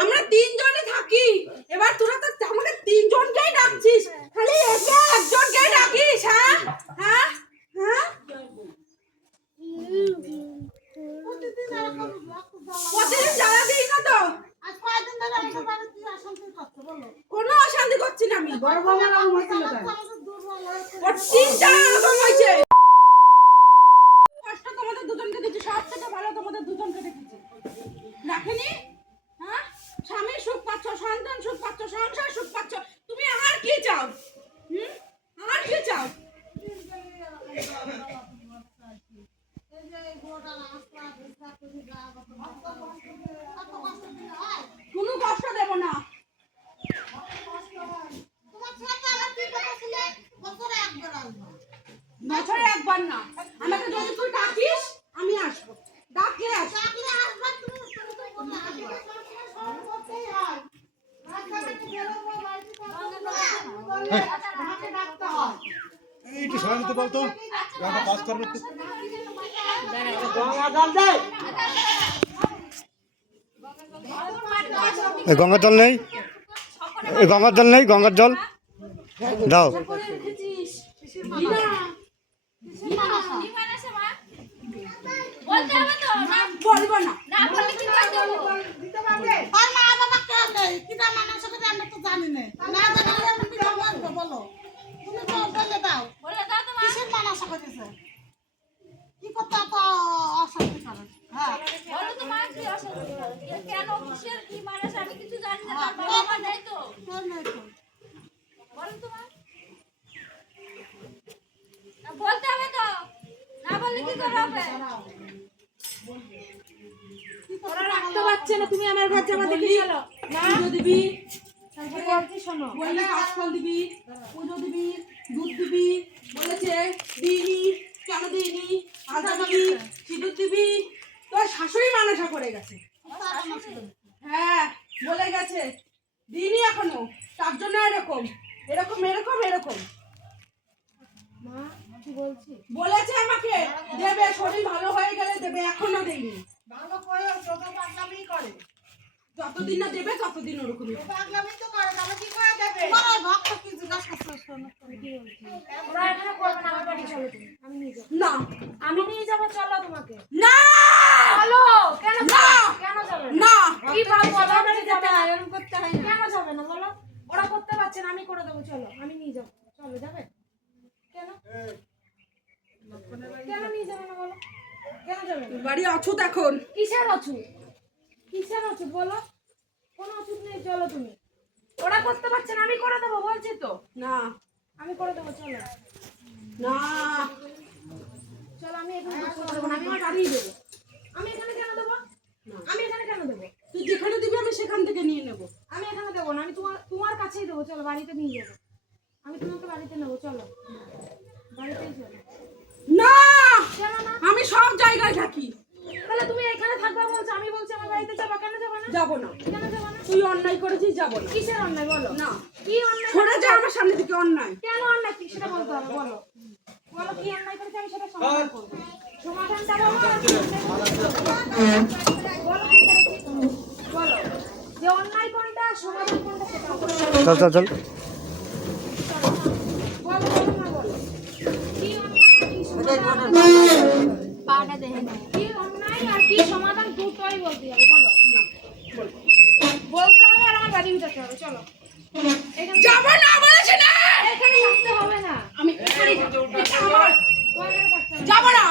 আমরা তিনজনে থাকি, এবার তোরা তো আমাকে তিনজনকেই ডাকছিস, খালি একজনকেই ডাকিস। হ্যাঁ হ্যাঁ হ্যাঁ, প্রতিদিন জ্বালা দিই না তো, কোনো অশান্তি করছি না আমি। বড় বাবা তিনটা এরকম হয়েছে, কষ্ট তোমাদের দুজনকে দিচ্ছি, সব থেকে ভালো তোমাদের দুজনকে দেখেছি, রাখেনি? হ্যাঁ, স্বামীর সুখ পাচ্ছ, সন্তান সুখ পাচ্ছ, সংসার সুখ পাচ্ছ, তুমি আর কি চাও? আর কি চাও? কোনো কষ্ট দেব না। বছরে একবার না, আমাকে যদি তুই ডাকিস আমি আসবো, ডাকলে আসবো। একটু সহানুভূতি বলতো, কাজ করবে একটু। গঙ্গার জল নেই, গঙ্গার জল নেই, গঙ্গার জল দাও। বলতে হবে তো, না বললে কি করে হবে? ওরা রাখতে পারছে না, তুমি আমার ঘর জামা দেখে চলো না। পুজো দিবি, তারপরে বলছি শোনো, বললি কাঁচকল দিবি, পুজো দিবি, দুধ দিবি, বলেছে দিইনি, কেন দিইনি, আদা দিবি, সিঁদুর দিবি। তোর শাশুড়ি মানসা করে গেছে, হ্যাঁ বলে গেছে, দিইনি এখনো, তার জন্য এরকম এরকম এরকম এরকম বলেছে আমাকে দেবে, শরীর ভালো হয়ে গেলে দেবে, এখনো দেয়নি। ভালো করে যত পাগলামি করে, যতদিন না দেবে ততদিন ওরকমই পাগলামি তো করে, তবে কি করে দেবে? বড় ভক্ত কি জিজ্ঞাসা করছে, শোনো কি বলছি, ওরা এখানে করবে না, আমার বাড়ি চলো তুমি, আমি নিয়ে যাব না, আমি নিয়ে যাব, চলো তোমাকে না, চলো। কেন না, কেন যাবে না? কি ভাবো আমার বাড়ি যাবে না, এরকম করতে হয় না, কেন যাবে না বলো? ওরা করতে পারছে না, আমি করে দেব, চলো আমি নিয়ে যাব, চলো যাবে কেন? কেন নিয়ে যাবে না বলো? কেন যাবে না? বাড়ি অছুত এখন। কিসের অছুত? কিসের অছুত বলো? কোনো অছুত নেই, চলো তুমি। ওরা করতে পারছে না, আমি করে দেবো বলছি তো। না আমি করে দেবো, চলো না, চলো আমি এখানে করে দেবো না, আমি আমার বাড়িই দেবো। আমি এখানে কেন দেবো? আমি এখানে কেন দেবো? তুই যেখানে দিবি আমি সেখান থেকে নিয়ে নেবো। আমি এখানে দেবো না, আমি তোমার কাছেই দেবো, চলো বাড়িতে নিয়ে যাবো, আমি তোমাকে বাড়িতে নেবো, চলো বাড়িতেই চলো। না আমি সব জায়গায় থাকি, তাহলে তুমি এখানে থাকবা বলছো, আমি বলছি আমার বাড়িতে যাবা, কেন যাবা না? যাবো না। কেন যাবা না? তুই অন্যায় করেছিস, যাবো না। কিসের অন্যায় বলো? না কি অন্যায়? সরে যা আমার সামনে থেকে। অন্যায় কেন? অন্যায় কি সেটা বলতে হবে, বলো বলো কি অন্যায় করেছি, আমি সেটা সমাধান করবো। সমাধানটা বলো, বলো যে অন্যায় কোনটা, সমাধান কোনটা, সেটা চল চল চল, বলো বলো না, বলো কি অন্যায় কি সমাধান, পাটা দেখে না, কি অন্যায় আর কি সমাধান দুটোই বলতে হবে, বলো না বলতে হবে, আর আমার বাড়ি যেতে হবে, চলো। যাব না বলেছ না, এখানে থাকতে হবে না, আমি এখানেই থাকবো, এটা আমার, যাব না,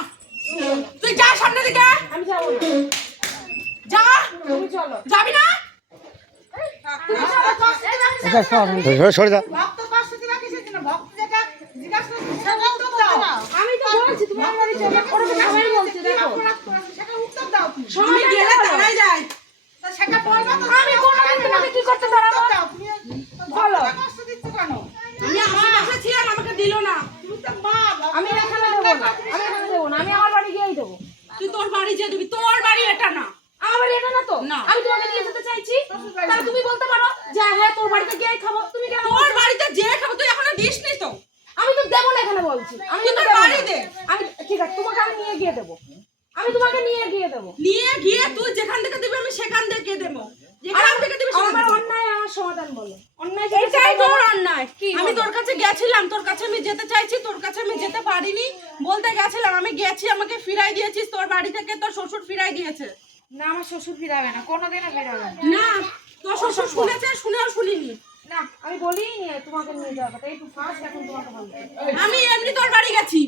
তুই যা সামনে দিকে, আমি যাব না, যা তুমি চলো, যাবি না তুমি চলো, সরে যা। আমি তো বলছি তুমি আমার বাড়ি চলো, ওরা তো সবাই বলছে, দেখো সময় গেলে তারাই যায়, আমি কোনোদিন তোমাকে কি করতে পারবো বলো? আমি আমার কাছে ছিলাম, আমাকে দিল না। আমি এখানে দেবো না, আমি এখানে দেবো না, আমি আমার বাড়ি গিয়েই দেবো। তুই তোর বাড়ি যে দিবি, তোর বাড়ি এটা না। আমার বাড়ি এটা না তো, আমি তোমাকে নিয়ে যেতে চাইছি। তাহলে তুমি বলতে পারো যে হ্যাঁ তোর বাড়িতে গিয়েই খাবো। তুমি কেন তোর বাড়িতে যে খাবো? তুই এখনো দিস নি তো। আমি তো দেবো না, এখানে বলছি। আমি তোর বাড়ি দে। আমি ঠিক আছে, তোমাকে আমি নিয়ে গিয়ে দেবো। আমি তোমাকে নিয়ে গিয়ে দেবো। নিয়ে গিয়ে তুই যেখান থেকে দিবি আমি সেখান থেকে দেবো। যেখান থেকে দিবি আমার অন্যায় আমার সমাধান বলো। অন্যায় এটাই তোর অন্যায়। আমি তোর কাছে গেছিলাম, তোর কাছে আমি যেতে চাইছি, তোর কাছে আমি যেতে পারিনি। বলতে গেছিলাম, আমি গেছি, আমাকে ফিরাই দিয়েছিস তোর বাড়ি থেকে। তোর শ্বশুর ফিরাই দিয়েছে। না আমার শ্বশুর ফিরাবে না, কোনোদিনও ফিরাবে না। না তোর শ্বশুর শুনেছে, শুনেও শুনিনি। না আমি বলিই নি তোমাকে নিয়ে যাওয়ার কথা। এই তুই ফার্স্ট এখন তোমাকে বলছি। আমি এমনি তোর বাড়ি গেছি।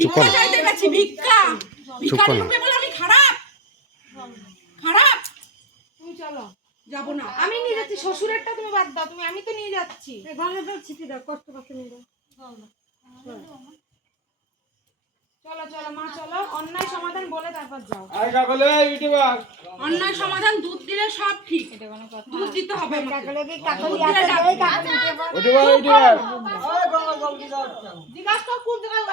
ভিক্ষা চাইতে গেছি, ভিক্ষা। ভিক্ষার রূপে বলে আমি খারাপ? খারাপ? তুমি চলো। যাবো না। আমি নিয়ে যাচ্ছি, শ্বশুরেরটা তুমি বাদ দাও। তুমি আমি তো নিয়ে যাচ্ছি। গঙ্গা জল ছিটি দাও, কষ্ট পাচ্ছে নিয়ে যাও। চলো চলো মা চলো, অন্যায় সমাধান বলে তারপর যাও। অন্যায় সমাধান দুধ দিলে সব ঠিক। দুধ দিতে হবে আমাকে। জিজ্ঞাসা কর কোন জায়গায়